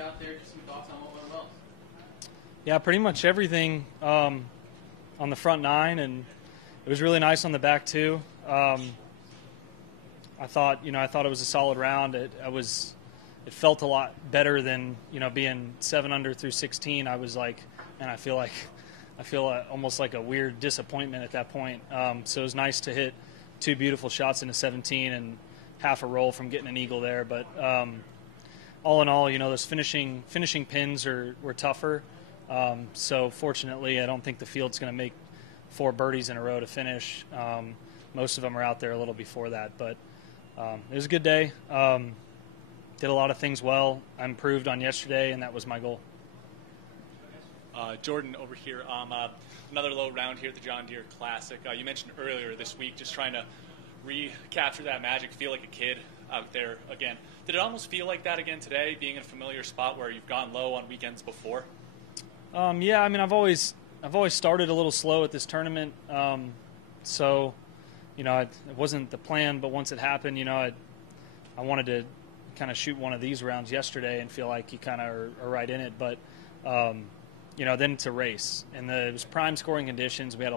out there. Just some thoughts on what went well. Yeah, pretty much everything on the front nine, and it was really nice on the back too. I thought it was a solid round. It felt a lot better than being 7 under through 16. I was like, man, I feel almost like a weird disappointment at that point. So it was nice to hit 2 beautiful shots into 17 and half a roll from getting an eagle there. But all in all, those finishing pins were tougher. So fortunately, I don't think the field's going to make 4 birdies in a row to finish. Most of them are out there a little before that, but it was a good day. Did a lot of things well. I improved on yesterday, and that was my goal. Jordan over here. Another low round here at the John Deere Classic. You mentioned earlier this week just trying to recapture that magic, feel like a kid out there again. Did it almost feel like that again today, being in a familiar spot where you've gone low on weekends before? Yeah, I mean, I've always started a little slow at this tournament, so it wasn't the plan. But once it happened, I wanted to kind of shoot one of these rounds yesterday and feel like you kind of are right in it. But then to race, and it was prime scoring conditions. We had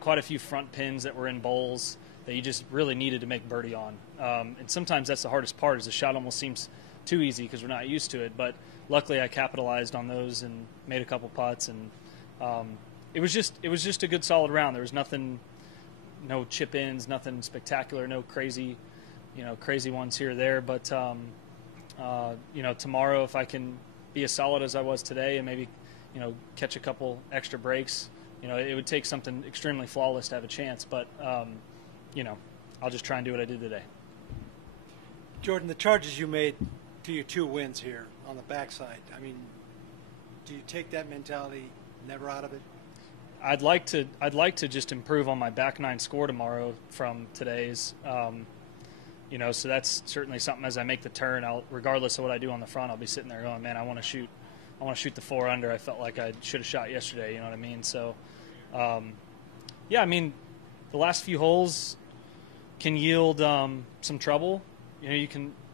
quite a few front pins that were in bowls that you just really needed to make birdie on. And sometimes that's the hardest part, is the shot almost seems too easy because we're not used to it. But luckily I capitalized on those and made a couple putts, and it was just a good solid round. There was nothing, no chip ins, nothing spectacular, no crazy ones here or there. But tomorrow, if I can be as solid as I was today and maybe catch a couple extra breaks, it would take something extremely flawless to have a chance. But I'll just try and do what I did today. Jordan, the charges you made to your 2 wins here on the backside, I mean, do you take that mentality never out of it? I'd like to just improve on my back 9 score tomorrow from today's. So that's certainly something. As I make the turn, regardless of what I do on the front, I'll be sitting there going, man, I want to shoot the 4 under. I felt like I should have shot yesterday. You know what I mean? So, yeah, I mean, the last few holes can yield some trouble.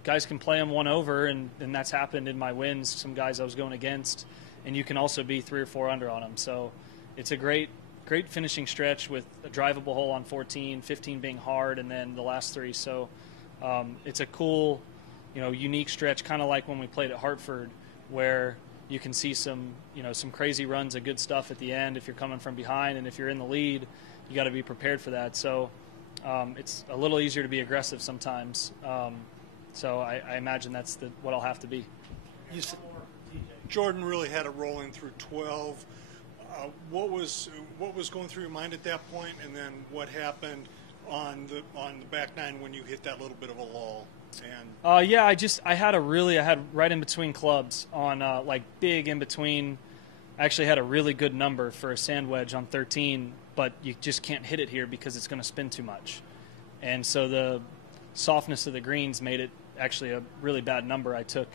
Guys can play them 1 over, and that's happened in my wins. Some guys I was going against, and you can also be 3 or 4 under on them. So it's a great finishing stretch with a drivable hole on 14, 15 being hard, and then the last 3. So it's a cool, unique stretch, kind of like when we played at Hartford, where you can see some crazy runs of good stuff at the end if you're coming from behind, and if you're in the lead, you got to be prepared for that. So it's a little easier to be aggressive sometimes. So I imagine that's what I'll have to be. Jordan really had it rolling through 12. What was going through your mind at that point, and then what happened on the back 9 when you hit that little bit of a lull? And yeah, I had right in between clubs on like big in between. I actually had a really good number for a sand wedge on 13, but you just can't hit it here because it's going to spin too much. And so the softness of the greens made it actually a really bad number. I took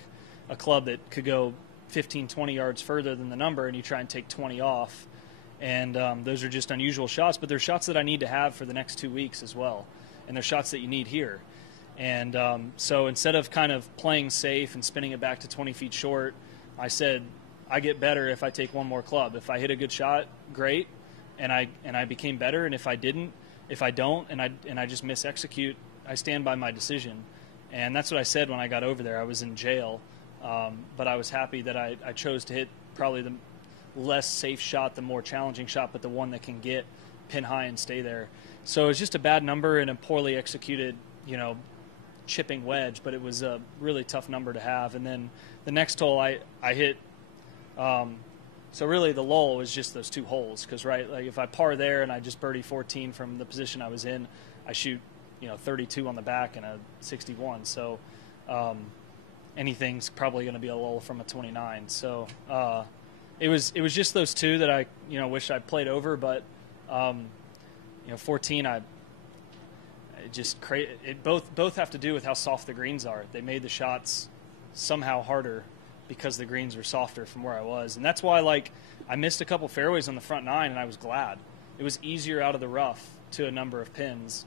a club that could go 15, 20 yards further than the number, and you try and take 20 off. And those are just unusual shots, but they're shots that I need to have for the next 2 weeks as well. And they're shots that you need here. And so instead of kind of playing safe and spinning it back to 20 feet short, I said, I get better if I take 1 more club. If I hit a good shot, great, and I became better. And if I don't, and I just misexecute, I stand by my decision. And that's what I said when I got over there. I was in jail, but I was happy that I chose to hit probably the less safe shot, the more challenging shot, but the one that can get pin high and stay there. So it was just a bad number and a poorly executed, chipping wedge, but it was a really tough number to have. And then the next hole I hit, so really the lull was just those 2 holes, because like if I par there and I just birdie 14 from the position I was in, I shoot 32 on the back and a 61. So anything's probably going to be a lull from a 29. So it was just those 2 that I wish I played over, but 14 both have to do with how soft the greens are. They made the shots somehow harder because the greens were softer from where I was. And that's why I missed a couple fairways on the front 9, and I was glad. It was easier out of the rough to a number of pins.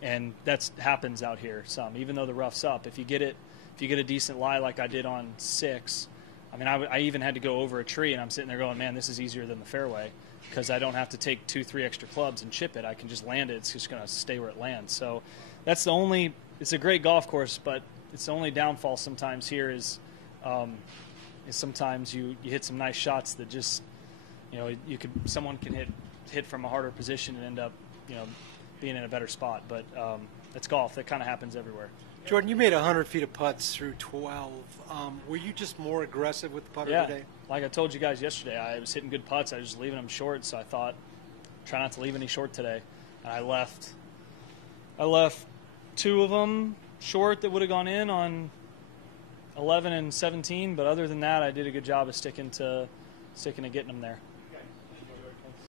And that happens out here some. Even though the rough's up, if you get you get a decent lie like I did on 6, I mean, I even had to go over a tree, and I'm sitting there going, man, this is easier than the fairway because I don't have to take 2-3 extra clubs and chip it. I can just land it. It's just going to stay where it lands. So that's the only – it's a great golf course, but it's the only downfall sometimes here is sometimes you hit some nice shots that just, you know, someone can hit from a harder position and end up, you know, being in a better spot. But it's golf. That kind of happens everywhere. Jordan, you made 100 feet of putts through 12. Were you just more aggressive with the putter today? Like I told you guys yesterday, I was hitting good putts. I was just leaving them short, so I thought, try not to leave any short today. And I left 2 of them short that would have gone in on 11 and 17, but other than that, I did a good job of sticking to getting them there.